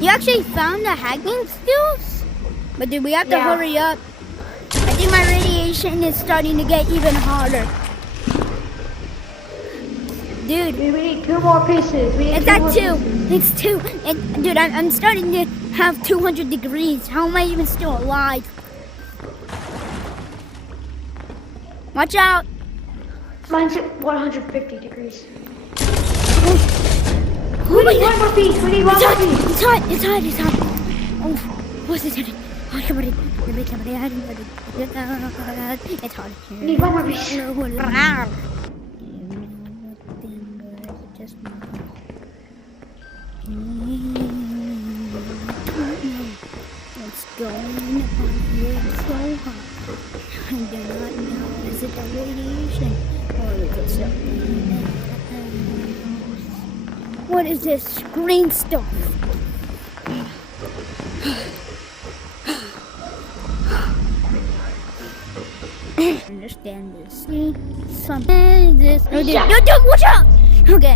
You actually found the hacking skills? But dude, we have to hurry up. I think my radiation is starting to get even harder. Dude, We need 2 more pieces. it's at 2. It's 2. And dude, I'm starting to have 200 degrees. How am I even still alive? Watch out. Mine's at 150 degrees. Oh my We need God. 1 more piece. We need 1 It's more hot. piece. It's hot. It's hot. It's hot. Oh, what's this? Oh, come on. It's hot here. We need 1 more piece. What's going on here? It's so hot. I do not know. Is it the radiation or is it something else? What is this green stuff? Understand this. See something. This. Oh, dude, watch out! Okay.